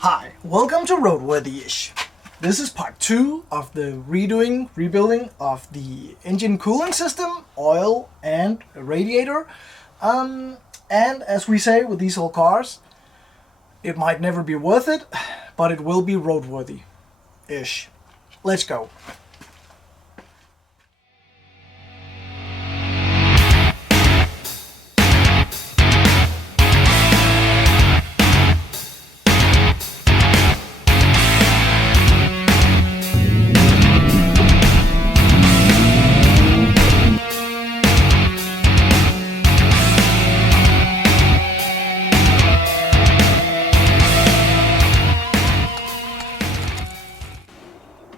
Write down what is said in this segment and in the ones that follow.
Hi, welcome to Roadworthyish. This is part 2 of the rebuilding of the engine cooling system, oil and radiator. And as we say with these old cars, it might never be worth it, but it will be roadworthy-ish. Let's go.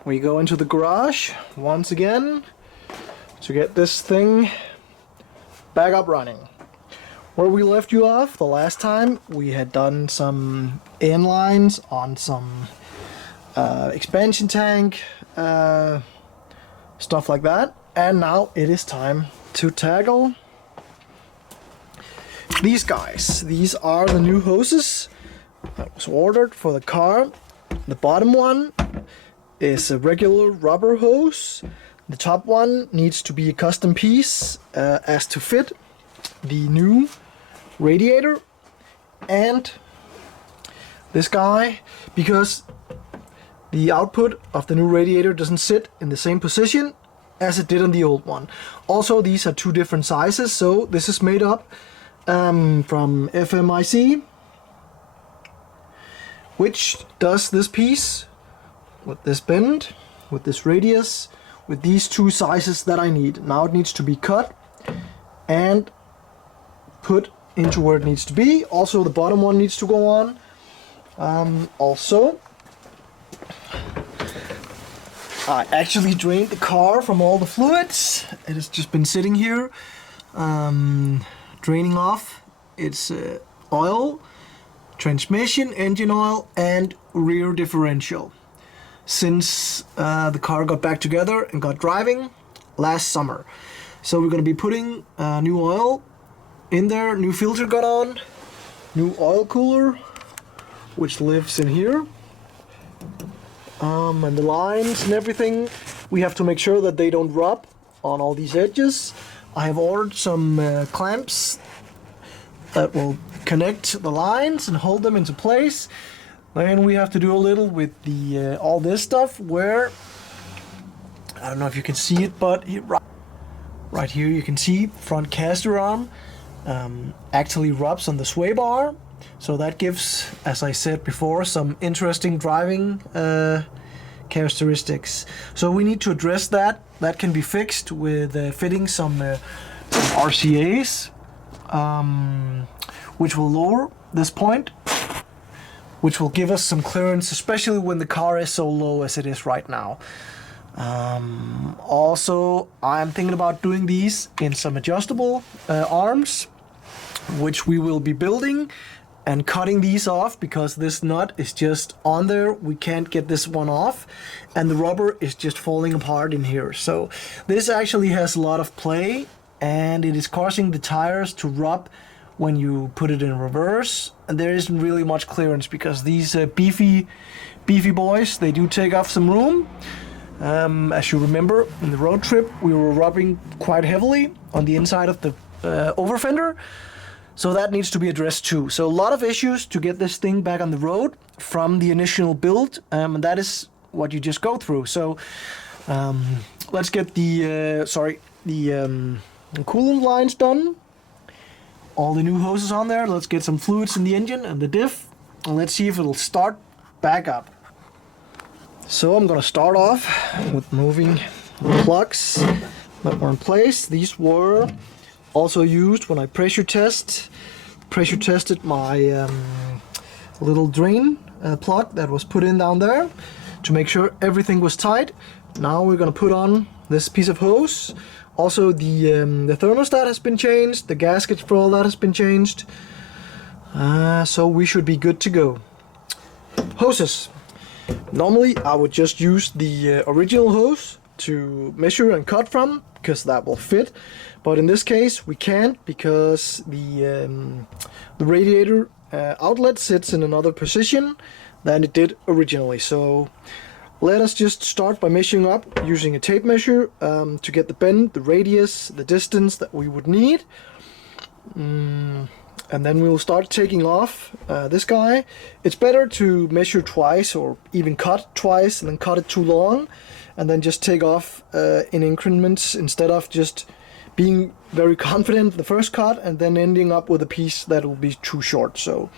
We go into the garage once again to get this thing back up running. Where we left you off the last time, we had done some inlines on some expansion tank, stuff like that. And now it is time to tackle these guys. These are the new hoses that was ordered for the car. The bottom one is a regular rubber hose. The top one needs to be a custom piece as to fit the new radiator, and this guy, because the output of the new radiator doesn't sit in the same position as it did on the old one. Also, these are two different sizes, so this is made up from FMIC, which does this piece with this bend, with this radius, with these two sizes that I need. Now it needs to be cut and put into where it needs to be. Also, the bottom one needs to go on. Also, I actually drained the car from all the fluids. It has just been sitting here, draining off its oil, transmission, engine oil, and rear differential, since the car got back together and got driving last summer. So we're going to be putting new oil in there, new filter got on, new oil cooler, which lives in here, and the lines and everything, we have to make sure that they don't rub on all these edges. I have ordered some clamps that will connect the lines and hold them into place. Then we have to do a little with the all this stuff, where I don't know if you can see it, but right here you can see front caster arm actually rubs on the sway bar, so that gives, as I said before, some interesting driving characteristics. So we need to address that. That can be fixed with fitting some RCAs, which will lower this point, which will give us some clearance, especially when the car is so low as it is right now. Also, I'm thinking about doing these in some adjustable arms, which we will be building and cutting these off, because this nut is just on there. We can't get this one off, and the rubber is just falling apart in here. So this actually has a lot of play, and it is causing the tires to rub when you put it in reverse, and there isn't really much clearance, because these beefy boys, they do take up some room. As you remember, in the road trip, we were rubbing quite heavily on the inside of the over fender, so that needs to be addressed too. So a lot of issues to get this thing back on the road from the initial build, and that is what you just go through. So let's get the coolant lines done. All the new hoses on there. Let's get some fluids in the engine and the diff, and let's see if it'll start back up. So I'm gonna start off with moving the plugs that were in place. These were also used when I pressure tested my little drain plug that was put in down there to make sure everything was tight. Now we're gonna put on this piece of hose. Also, the thermostat has been changed, the gaskets for all that has been changed, so we should be good to go. Hoses. Normally I would just use the original hose to measure and cut from, because that will fit, but in this case we can't, because the radiator outlet sits in another position than it did originally. So let us just start by measuring up using a tape measure to get the bend, the radius, the distance that we would need. And then we'll start taking off this guy. It's better to measure twice or even cut twice and then cut it too long and then just take off in increments instead of just being very confident the first cut and then ending up with a piece that will be too short. So,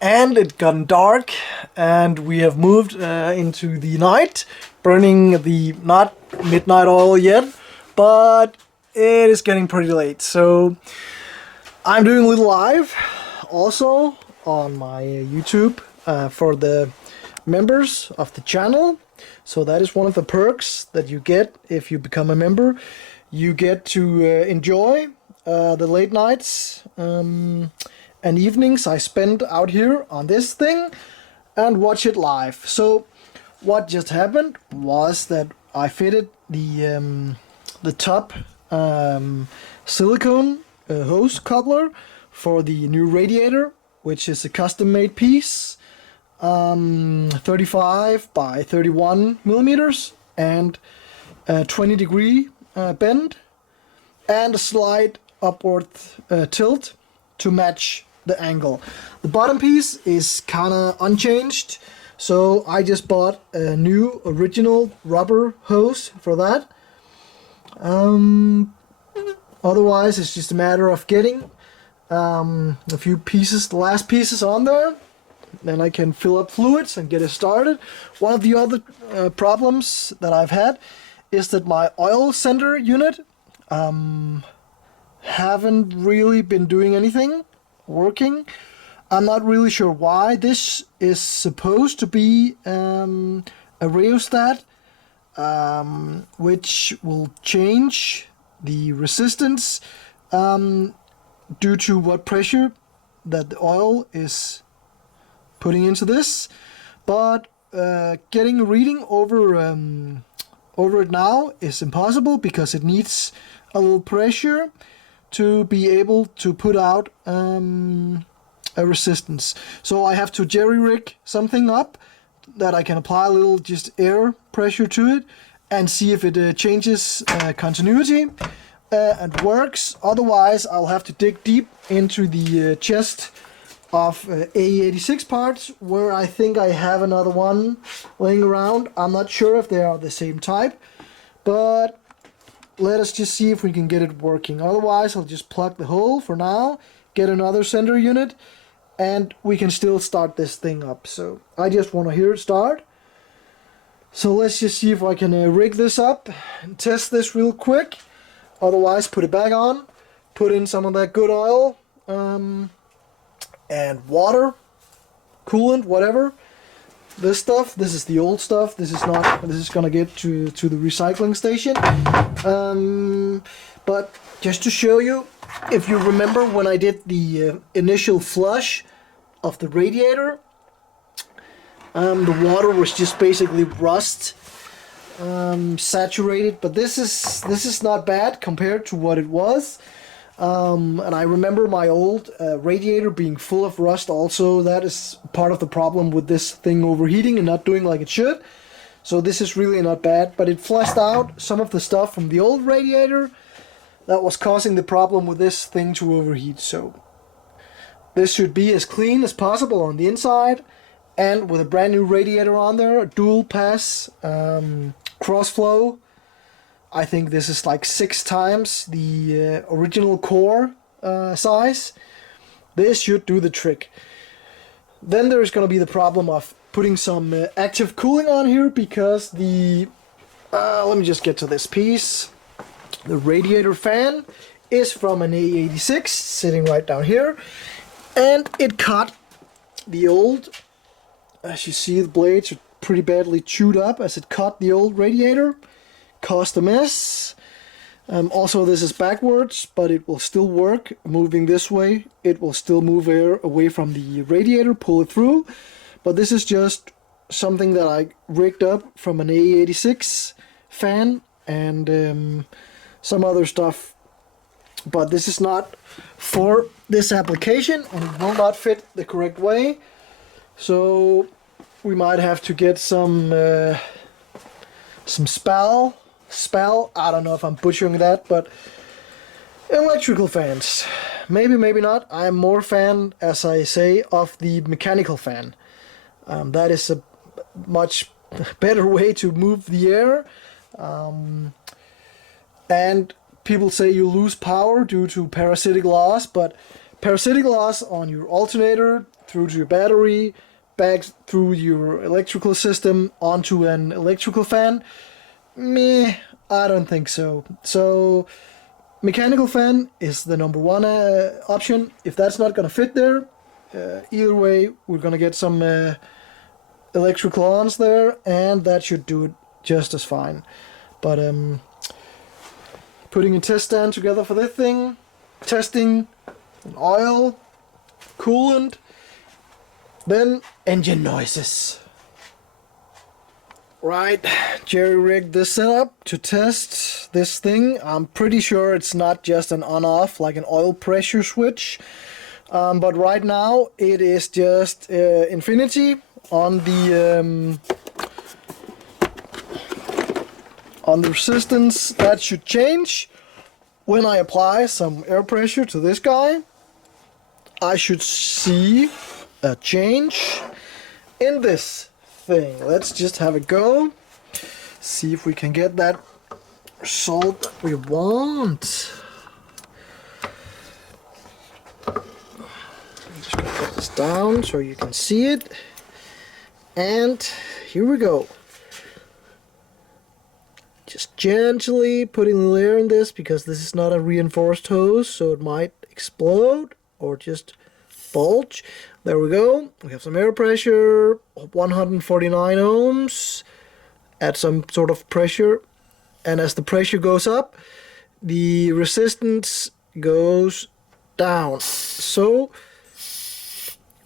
and it's gotten dark and we have moved into the night, burning the not midnight oil yet, but it is getting pretty late. So I'm doing a little live also on my YouTube for the members of the channel. So that is one of the perks that you get if you become a member. You get to enjoy the late nights and evenings I spend out here on this thing and watch it live. So what just happened was that I fitted the top silicone hose coupler for the new radiator, which is a custom made piece, 35 by 31 millimeters and 20-degree bend and a slight upward tilt to match the angle. The bottom piece is kind of unchanged, so I just bought a new original rubber hose for that. Otherwise it's just a matter of getting a few pieces, the last pieces on there, then I can fill up fluids and get it started. One of the other problems that I've had is that my oil center unit haven't really been doing anything, working. I'm not really sure why. This is supposed to be a rheostat which will change the resistance due to what pressure that the oil is putting into this, but getting a reading over it now is impossible because it needs a little pressure to be able to put out a resistance. So I have to jerry rig something up that I can apply a little just air pressure to it and see if it changes continuity and works. Otherwise I'll have to dig deep into the chest of AE86 parts, where I think I have another one laying around. I'm not sure if they are the same type, but let us just see if we can get it working. Otherwise I'll just plug the hole for now, get another sender unit, and we can still start this thing up. So I just want to hear it start. So let's just see if I can rig this up and test this real quick. Otherwise put it back on, put in some of that good oil and water, coolant, whatever. This stuff, this is the old stuff. This is not. This is gonna get to the recycling station. But just to show you, if you remember when I did the initial flush of the radiator, the water was just basically rust, saturated. But this is not bad compared to what it was. And I remember my old radiator being full of rust also. That is part of the problem with this thing overheating and not doing like it should. So this is really not bad, but it flushed out some of the stuff from the old radiator that was causing the problem with this thing to overheat. So this should be as clean as possible on the inside, and with a brand new radiator on there, a dual pass cross flow. I think this is like 6 times the original core size. This should do the trick. Then there's going to be the problem of putting some active cooling on here, because the let me just get to this piece. The radiator fan is from an A86 sitting right down here, and it caught the old, as you see the blades are pretty badly chewed up as it caught the old radiator. Caused a mess. Also this is backwards, but it will still work. Moving this way, it will still move air away from the radiator, pull it through. But this is just something that I rigged up from an A86 fan and some other stuff. But this is not for this application, and it will not fit the correct way. So we might have to get some spell, I don't know if I'm butchering that, but electrical fans. Maybe, maybe not. I'm more fan, as I say, of the mechanical fan. That is a much better way to move the air. And people say you lose power due to parasitic loss, but parasitic loss on your alternator, through to your battery, back through your electrical system onto an electrical fan, meh, I don't think so. So mechanical fan is the number one option. If that's not gonna fit there, either way we're gonna get some electrical ons there, and that should do it just as fine. But putting a test stand together for this thing, testing an oil, coolant, then engine noises. Right, jerry-rigged this setup to test this thing. I'm pretty sure it's not just an on-off like an oil pressure switch, but right now it is just infinity on the resistance. That should change when I apply some air pressure to this guy. I should see a change in this thing. Let's just have a go, see if we can get that result that we want. I'm just gonna put this down so you can see it, and here we go. Just gently putting the air in this, because this is not a reinforced hose, so it might explode or just bulge. There we go. We have some air pressure, 149 ohms at some sort of pressure, and as the pressure goes up, the resistance goes down. So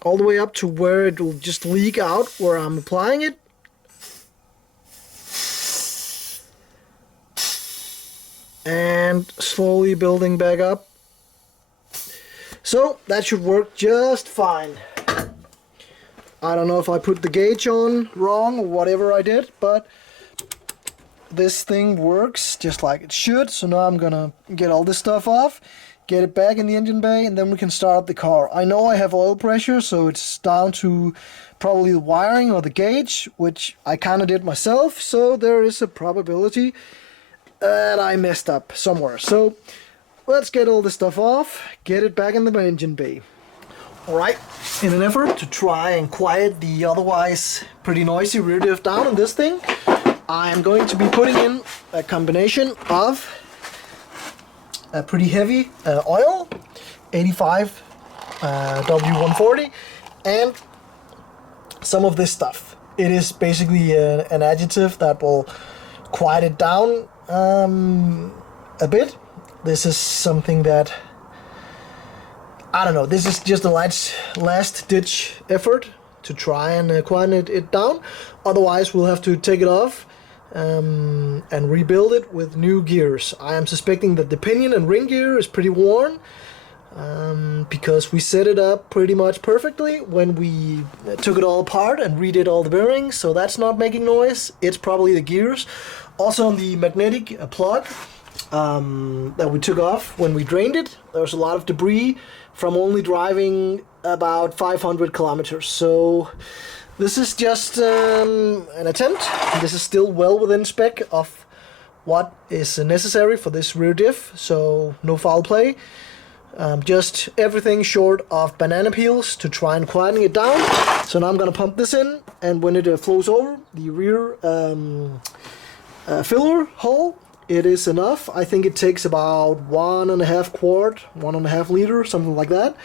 all the way up to where it will just leak out where I'm applying it. And slowly building back up. So that should work just fine. I don't know if I put the gauge on wrong or whatever I did, but this thing works just like it should. So now I'm gonna get all this stuff off, get it back in the engine bay, and then we can start the car. I know I have oil pressure, so it's down to probably the wiring or the gauge, which I kind of did myself, so there is a probability that I messed up somewhere. So let's get all this stuff off, get it back in the engine bay. Alright, in an effort to try and quiet the otherwise pretty noisy rear diff down in this thing, I am going to be putting in a combination of a pretty heavy oil, 85 W140, and some of this stuff. It is basically an additive that will quiet it down a bit. This is something that, I don't know, this is just a last ditch effort to try and quiet it down. Otherwise we'll have to take it off and rebuild it with new gears. I am suspecting that the pinion and ring gear is pretty worn, because we set it up pretty much perfectly when we took it all apart and redid all the bearings, so that's not making noise. It's probably the gears. Also on the magnetic plug that we took off when we drained it, there was a lot of debris from only driving about 500 kilometers. So this is just an attempt. This is still well within spec of what is necessary for this rear diff, so no foul play. Just everything short of banana peels to try and quieten it down. So now I'm gonna pump this in, and when it flows over the rear filler hole, it is enough. I think it takes about 1.5 quart, 1.5 liter, something like that,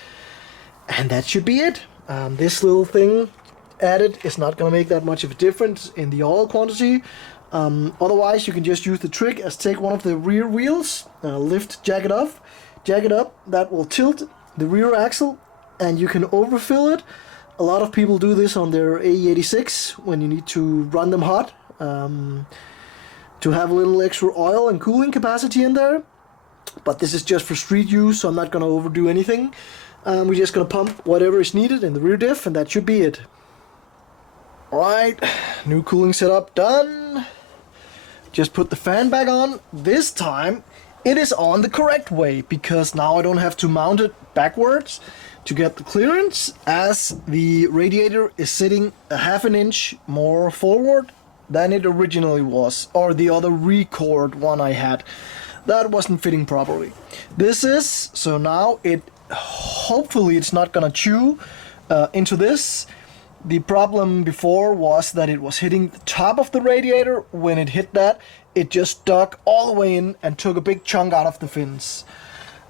and that should be it. This little thing added is not gonna make that much of a difference in the oil quantity. Otherwise you can just use the trick as take one of the rear wheels, jack it up, that will tilt the rear axle, and you can overfill it. A lot of people do this on their AE86 when you need to run them hot, to have a little extra oil and cooling capacity in there. But this is just for street use, so I'm not going to overdo anything. We're just going to pump whatever is needed in the rear diff, and that should be it. Alright, new cooling setup done. Just put the fan back on. This time it is on the correct way, because now I don't have to mount it backwards to get the clearance, as the radiator is sitting a half an inch more forward than it originally was, or the other record one I had. That wasn't fitting properly. This is, so now it, hopefully it's not gonna chew into this. The problem before was that it was hitting the top of the radiator. When it hit that, it just dug all the way in and took a big chunk out of the fins.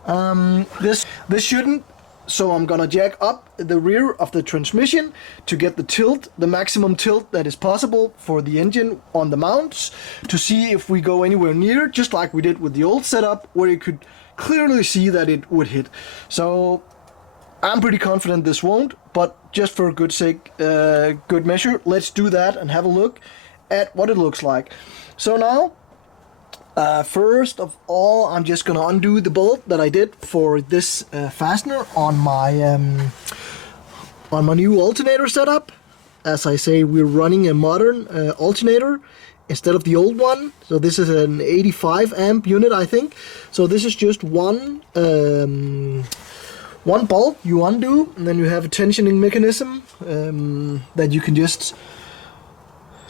This shouldn't, so I'm gonna jack up the rear of the transmission to get the tilt, the maximum tilt that is possible for the engine on the mounts, to see if we go anywhere near, just like we did with the old setup, where you could clearly see that it would hit. So I'm pretty confident this won't, but just for good sake, good measure, let's do that and have a look at what it looks like. So now, first of all, I'm just gonna undo the bolt that I did for this fastener on my new alternator setup. As I say, we're running a modern alternator instead of the old one. So this is an 85 amp unit, I think. So this is just one bolt you undo, and then you have a tensioning mechanism that you can just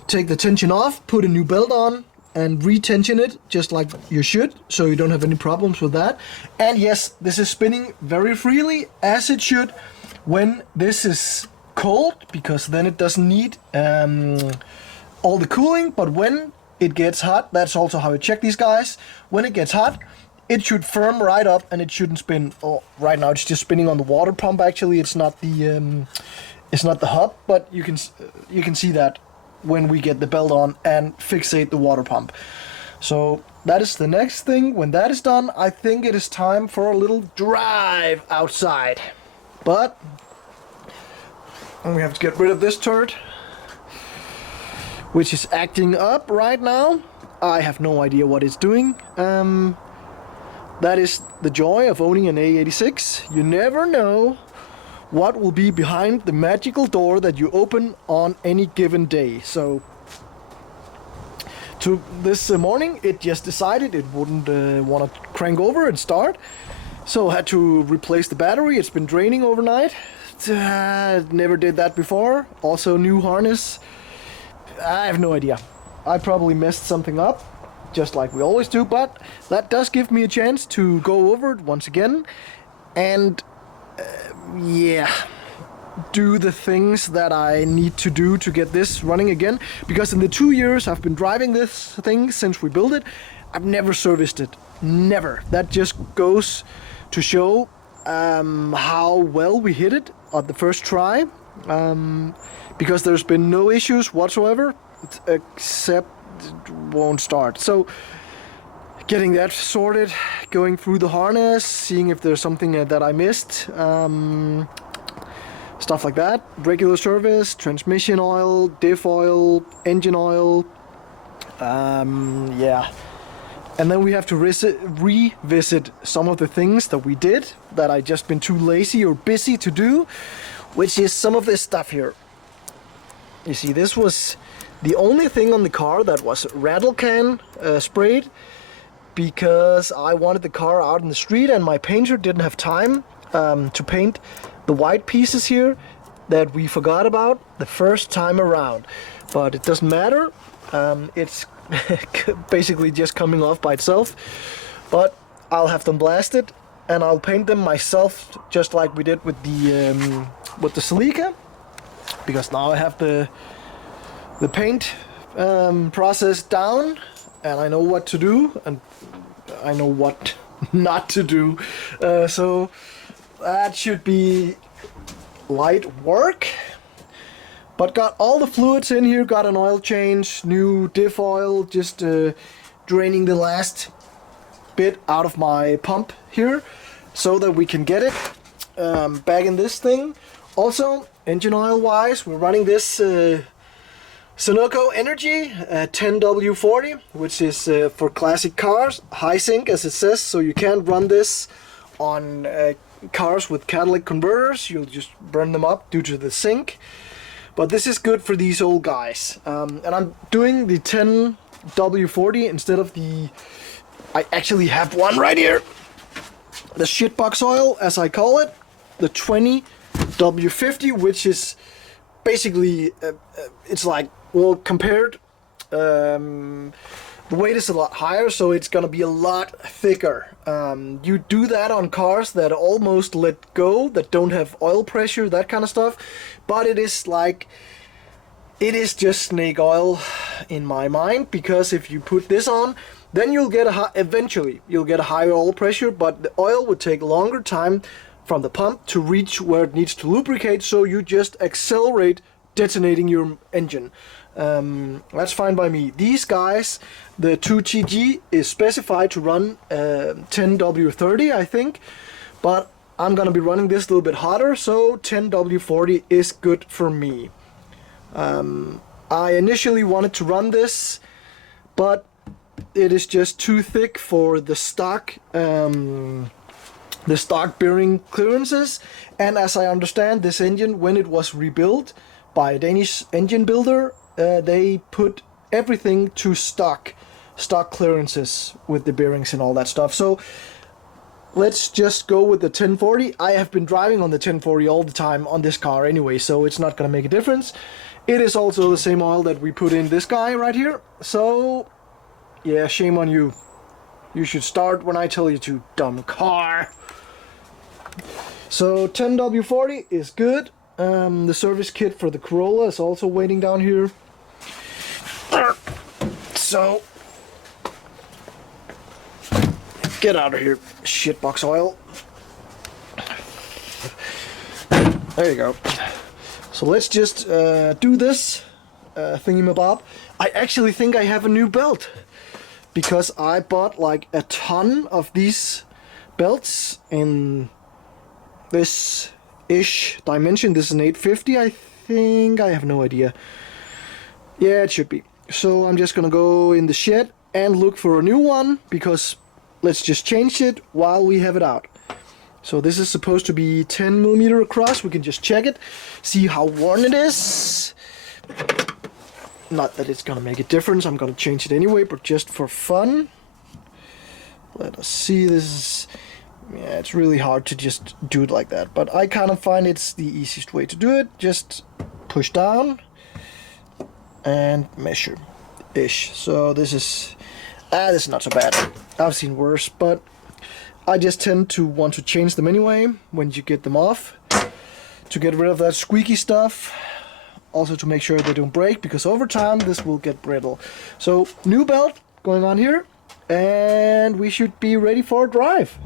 take the tension off, put a new belt on, and retension it just like you should, so you don't have any problems with that. And yes, this is spinning very freely, as it should when this is cold, because then it doesn't need all the cooling. But when it gets hot, that's also how I check these guys. When it gets hot, it should firm right up and it shouldn't spin. Oh, right now it's just spinning on the water pump. Actually, it's not the hub, but you can see that when we get the belt on and fixate the water pump. So that is the next thing. When that is done, I think it is time for a little drive outside. But we have to get rid of this turd, which is acting up right now. I have no idea what it's doing. That is the joy of owning an A86. You never know what will be behind the magical door that you open on any given day. So to this morning, it just decided it wouldn't want to crank over and start. So I had to replace the battery. It's been draining overnight. Never did that before. Also new harness. I have no idea. I probably messed something up, just like we always do, but that does give me a chance to go over it once again and yeah, do the things that I need to do to get this running again. Because in the 2 years I've been driving this thing since we built it, I've never serviced it. Never. That just goes to show how well we hit it on the first try. Because there's been no issues whatsoever, except it won't start. So getting that sorted, going through the harness, seeing if there's something that I missed, stuff like that. Regular service, transmission oil, diff oil, engine oil, yeah. And then we have to revisit some of the things that we did that I just been too lazy or busy to do, which is some of this stuff here. You see, this was the only thing on the car that was rattle can sprayed, because I wanted the car out in the street and my painter didn't have time to paint the white pieces here that we forgot about the first time around. But it doesn't matter, it's basically just coming off by itself. But I'll have them blasted and I'll paint them myself, just like we did with the celica, because now I have the paint process down and I know what to do and I know what not to do. So that should be light work. But got all the fluids in here, got an oil change, new diff oil, just draining the last bit out of my pump here so that we can get it back in this thing. Also, engine oil wise, we're running this Sunoco Energy 10W40, which is for classic cars, high sink as it says, so you can't run this on cars with catalytic converters, you'll just burn them up due to the sink. But this is good for these old guys. And I'm doing the 10W40 instead of the... I actually have one right here. The shitbox oil, as I call it. The 20W50, which is basically... it's like, well, compared... the weight is a lot higher, so it's gonna be a lot thicker. You do that on cars that almost let go, that don't have oil pressure, that kind of stuff. But it is like, it is just snake oil in my mind, because if you put this on, then you'll get eventually you'll get a higher oil pressure, but the oil would take longer time from the pump to reach where it needs to lubricate, so you just accelerate detonating your engine. That's fine by me. These guys, the 2T-G is specified to run 10W30, I think, but I'm gonna be running this a little bit hotter, so 10W40 is good for me. I initially wanted to run this, but it is just too thick for the stock bearing clearances. And as I understand, this engine, when it was rebuilt by a Danish engine builder, they put everything to stock clearances with the bearings and all that stuff. So let's just go with the 1040. I have been driving on the 1040 all the time on this car anyway, so it's not gonna make a difference. It is also the same oil that we put in this guy right here. So yeah, shame on you. You should start when I tell you to, dumb car. So 10W40 is good. The service kit for the Corolla is also waiting down here. So get out of here, shitbox oil. There you go. So let's just do this thingamabob. I actually think I have a new belt, because I bought like a ton of these belts in this ish dimension. This is an 850, I think. I have no idea. Yeah, it should be. So I'm just gonna go in the shed and look for a new one, because let's just change it while we have it out. So this is supposed to be 10mm across. We can just check it, see how worn it is. Not that it's gonna make a difference. I'm gonna change it anyway, but just for fun. Let us see. This is, yeah, it's really hard to just do it like that, but I kind of find it's the easiest way to do it. Just push down and measure ish. So this is not so bad. I've seen worse, but I just tend to want to change them anyway when you get them off, to get rid of that squeaky stuff. Also to make sure they don't break, because over time this will get brittle. So new belt going on here, and we should be ready for a drive.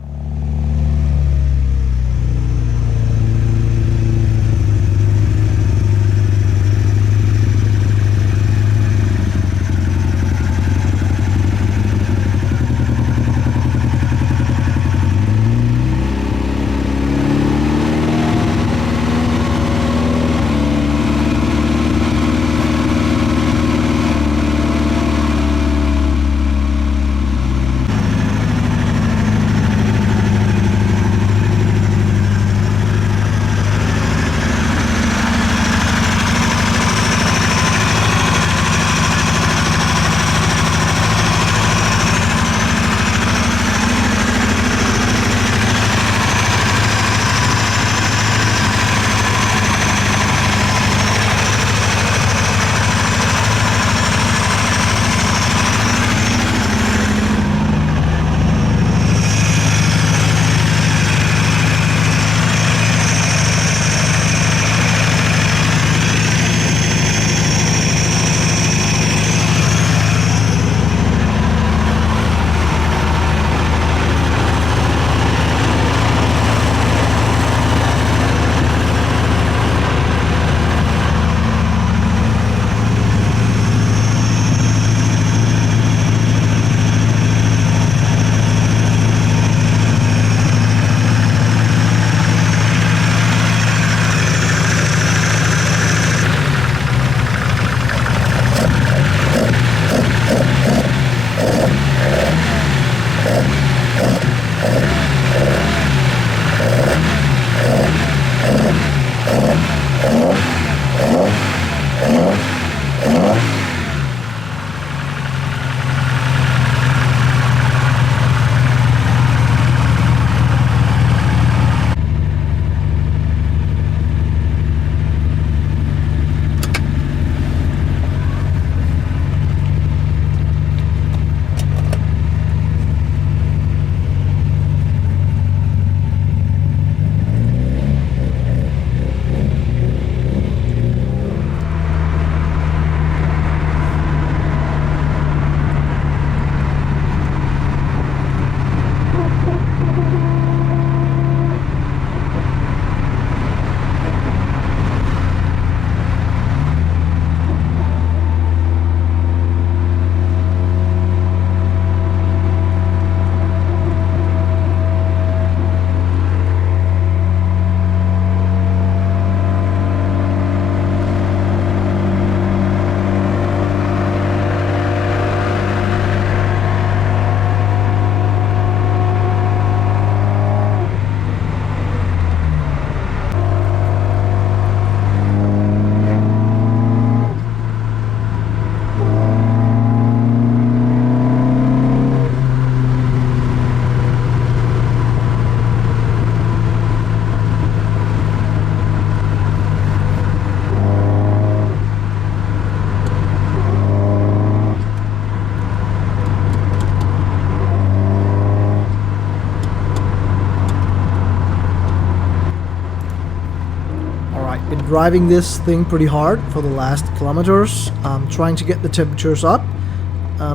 I've been driving this thing pretty hard for the last kilometers, trying to get the temperatures up.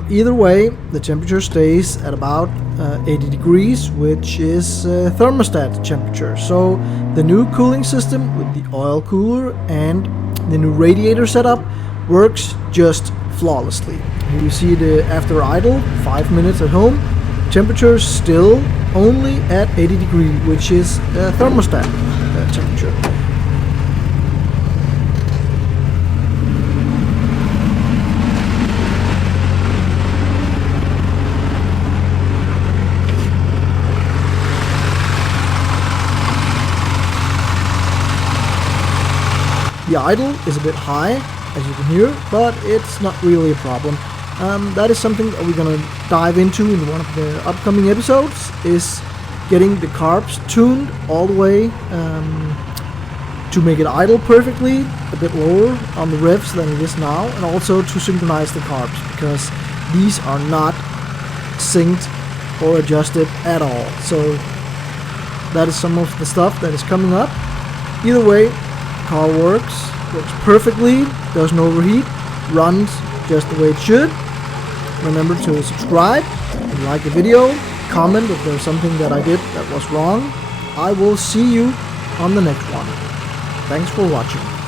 Either way, the temperature stays at about 80 degrees, which is thermostat temperature. So the new cooling system with the oil cooler and the new radiator setup works just flawlessly. Here you see the after idle, 5 minutes at home, temperature still only at 80 degrees, which is thermostat temperature. The idle is a bit high, as you can hear, but it's not really a problem. That is something that we're gonna dive into in one of the upcoming episodes, is getting the carbs tuned all the way to make it idle perfectly, a bit lower on the revs than it is now, and also to synchronize the carbs, because these are not synced or adjusted at all. So that is some of the stuff that is coming up. Either way, car works perfectly, doesn't overheat, runs just the way it should. Remember to subscribe, and like the video, comment if there's something that I did that was wrong. I will see you on the next one. Thanks for watching.